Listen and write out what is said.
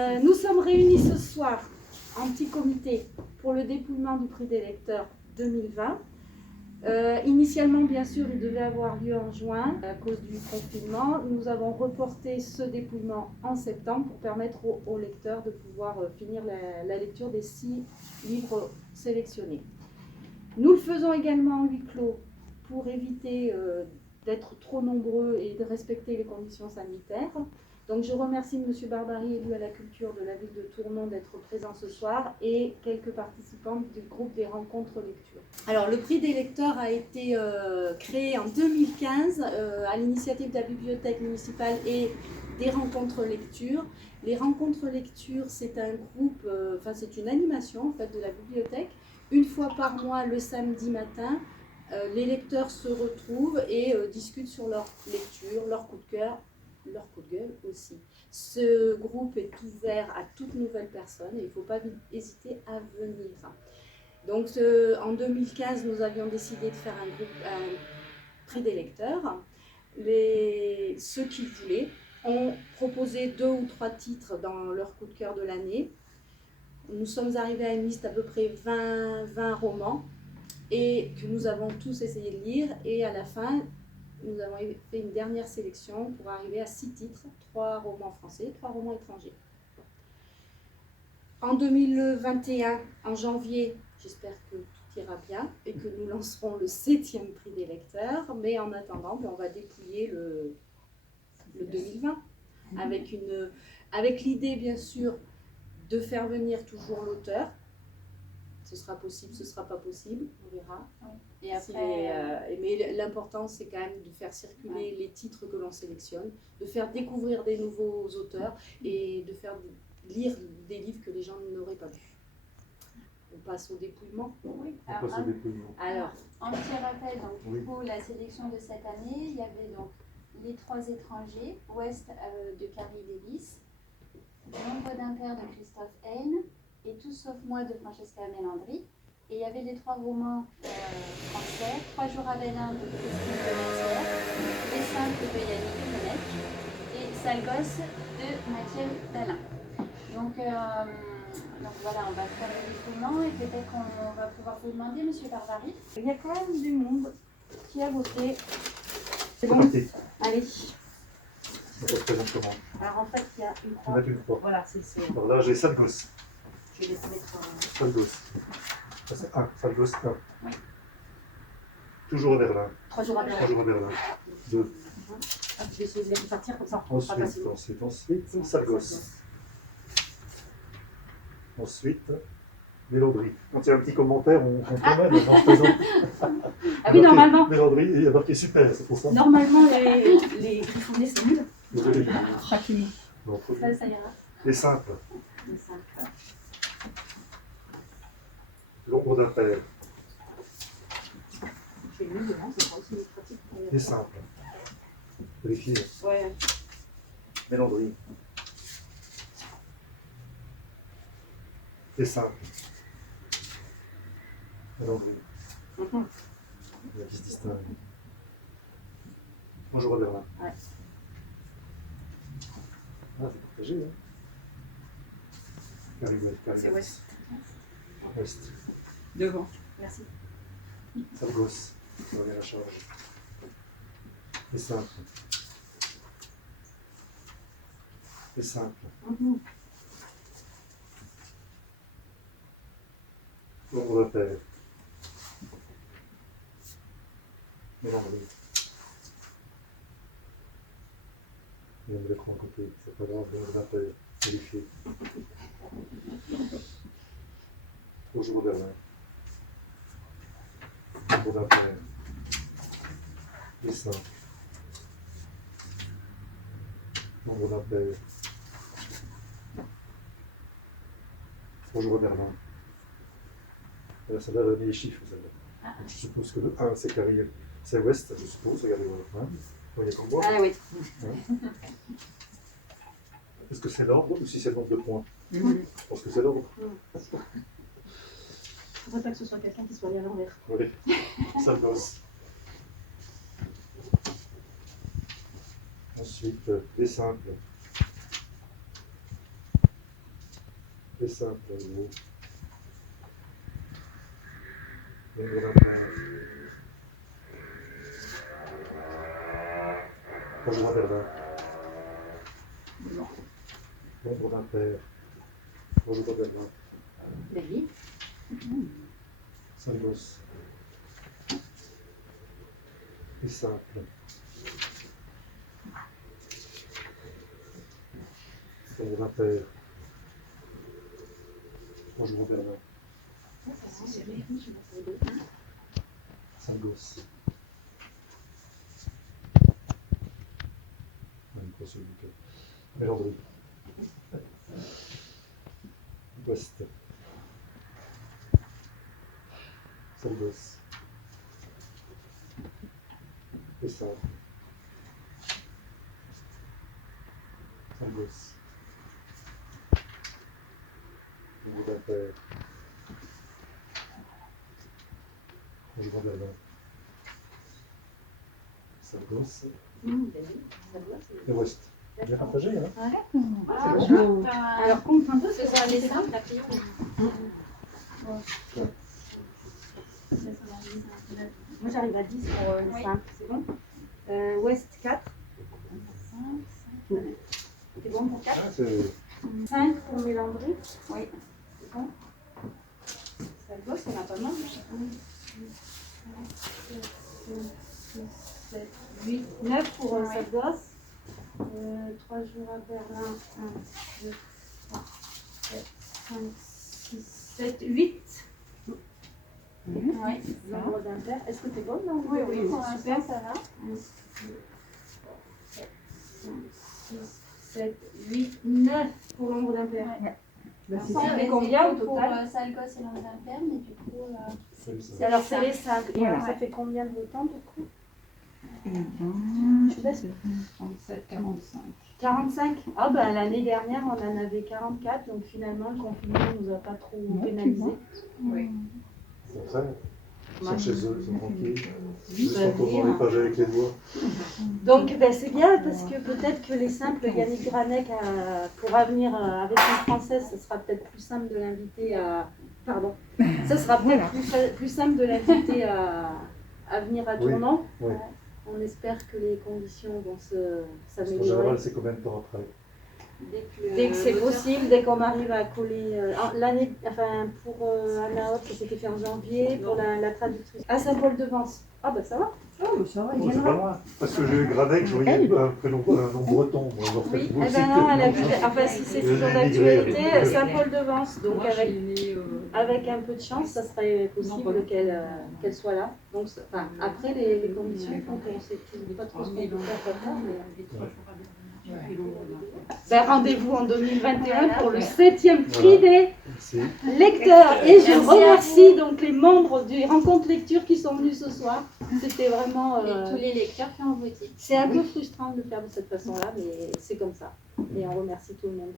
Nous sommes réunis ce soir en petit comité pour le dépouillement du prix des lecteurs 2020. Initialement, bien sûr, il devait avoir lieu en juin à cause du confinement. Nous avons reporté ce dépouillement en septembre pour permettre aux lecteurs de pouvoir finir la lecture des 6 livres sélectionnés. Nous le faisons également en huis clos pour éviter d'être trop nombreux et de respecter les conditions sanitaires. Donc je remercie M. Barbary, élu à la culture de la ville de Tournon, d'être présent ce soir et quelques participants du groupe des rencontres lecture. Alors le prix des lecteurs a été créé en 2015 à l'initiative de la bibliothèque municipale et des rencontres lecture. Les rencontres lecture, c'est un groupe, c'est une animation en fait de la bibliothèque. Une fois par mois, le samedi matin, les lecteurs se retrouvent et discutent sur leur lecture, leur coup de cœur, leur coup de gueule aussi. Ce groupe est ouvert à toute nouvelle personne et il ne faut pas hésiter à venir. Donc en 2015, nous avions décidé de faire un prix des lecteurs. Ceux qui voulaient ont proposé 2 ou 3 titres dans leur coup de cœur de l'année. Nous sommes arrivés à une liste à peu près 20 romans et que nous avons tous essayé de lire, et à la fin nous avons fait une dernière sélection pour arriver à 6 titres, 3 romans français, 3 romans étrangers. En 2021, en janvier, j'espère que tout ira bien et que nous lancerons le 7e prix des lecteurs, mais en attendant, on va dépouiller le 2020 avec l'idée bien sûr de faire venir toujours l'auteur. Ce sera possible, ce sera pas possible, on verra. Et après, mais l'important, c'est quand même de faire circuler les titres que l'on sélectionne, de faire découvrir des nouveaux auteurs et de faire lire des livres que les gens n'auraient pas vus. On passe au dépouillement. Oui. On passe au dépouillement. Alors, en petit rappel, donc, Oui. du coup, la sélection de cette année, il y avait donc Les 3 étrangers, Ouest de Carrie Davis, Nombre d'impairs de Christophe Hayne et Tout sauf moi de Francesca Melandri. Et il y avait les 3 romans français, 3 jours à Bénin de Christine Benatière, Les simples de Yannick Fenech et Sale gosse de Mathieu Dalin. Donc voilà, on va faire le dépouillement et peut-être qu'on va pouvoir vous demander, M. Barbary. Il y a quand même du monde qui a voté. C'est parti. Allez. On se présente comment? Alors en fait, il y a une On croix. va mettre une croix. Voilà, c'est. Alors là, j'ai Sale gosse. Je vais les mettre. Sale gosse. Ça, c'est 1. Sale gosse 1. Oui. Toujours à Berlin. 3 jours à Berlin. Toujours à Berlin. 2. Hop, je vais essayer de les répartir comme ça. On fera pas Ensuite, Sale gosse. Ensuite, Mélandry. Quand il y a un petit commentaire, on promène, on se présente. Ah oui, normalement. Mélandry, il y a marqué super, c'est pour ça. Normalement, les griffonnés, c'est nul. Vous avez Non, ça ira. Les simples. Les simples. L'ombre d'un père. J'ai lu devant, c'est pas aussi pratique. Les simples. Vérifiez. Ouais. Mélandry. Les simples. Mélandry. Il y a qui se distingue. Bonjour à Berlin. Ouais. Ah, c'est partagé, hein. C'est Ouest. Ouest. Devant. Merci. Sale gosse. On revient à la charge. Les simples. Les simples. L'ombre d'un père. Mélandry. Il y a une lettre en côté, c'est pas grave, l'ombre d'un père. Vérifiez. Toujours à Berlin. L'ombre d'un père. Les simples. L'ombre d'un père. Bonjour à Berlin. Ça va donner les chiffres, celle-là. Donc, je suppose que le 1, c'est Carrie, c'est Ouest, je suppose. Regardez votre main. Vous voyez comme moi. Ah oui. Est-ce que c'est l'ordre ou si c'est le nombre de points? Je pense que c'est l'ordre. Il ne faudrait pas que ce soit quelqu'un qui soit mis à l'envers. Oui, ça gosse. Ensuite, les simples. et simple, gros. Nombre d'impair. Conjoint Verdun. Nombre d'impair. Conjoint Verdun. David. Sangos. Et simple. Nombre d'impair. Conjoint Verdun. Sangos. Une grosse bouquet. Mélandry. Ouest. Sangos. Et simple. Sangos. Nombre d'impair. Conjoint Verdun. Sangos. Et ouest. Bien partagé, hein? Alors, compte un peu, Ce sont les simples, la prière. Moi, j'arrive à 10 pour les Oui. 5, c'est bon. Ouest 4. C'est bon pour 4. Ah, c'est 5 pour Mélandry. Oui. C'est bon. Ça bosse, on a pas mal. 7, 8, 9 pour Ouais. Salgos. 3 jours à Berlin. 1, 2, 3, 4, 5, 6, 7, 8. Oui. Nombre d'impair. Est-ce que t'es bonne là? Oui, oui, pour super. l'instant, ça va. 1, 2, 3, 4, 5, 6, 7, 8, 9 pour l'ombre d'impair. Ouais. Ça Ça fait combien au pour total? Salgos et l'ombre d'impair, mais du coup, ça. Alors c'est les 5. Et alors, Ouais. ça fait combien de votants du coup? Je baisse. 37, 45. 45. Ah ben l'année dernière on en avait 44, donc finalement le confinement nous a pas trop Ouais, tu pénalisé. vois. oui. C'est pour ça. Ils sont chez eux, ils sont tranquilles. Oui, Juste bah en tournant oui, les pages avec les doigts. Donc ben, c'est bien parce que peut-être que les simples, Yannick Granek pourra venir avec une française, ce sera peut-être plus simple de l'inviter à. Pardon. Ce sera peut-être plus simple de l'inviter à venir à Oui, Tournon. oui. On espère que les conditions vont Parce qu'en s'améliorer. général, c'est combien de temps après? Dès que c'est possible, dès qu'on arrive à coller. L'année, enfin pour Anna Hop, ça s'était fait en janvier, pour la traductrice. À Saint-Paul-de-Vence. Ah bah ça va. Oh, ça va, Oh, c'est pas loin. Parce que j'ai eu Gradec, je voyais un prénom, un nom breton. Moi, en fait, Oui, vous eh aussi, ben non, elle peut-être, habite, non. enfin si c'est Elle toujours est immigrée, d'actualité, elle. Saint-Paul-de-Vence. Donc avec un peu de chance, ça serait possible qu'elle soit là. Donc enfin, après les conditions font qu'on ne sait pas trop ce qu'on peut faire pas, mais... Ben, rendez-vous en 2021 pour le 7e prix des Merci. lecteurs. Et je Merci à remercie donc les membres du Rencontre Lecture qui sont venus ce soir. C'était vraiment... Et tous les lecteurs qui ont voté. c'est un peu frustrant de le faire de cette façon-là, mais c'est comme ça. Et on remercie tout le monde.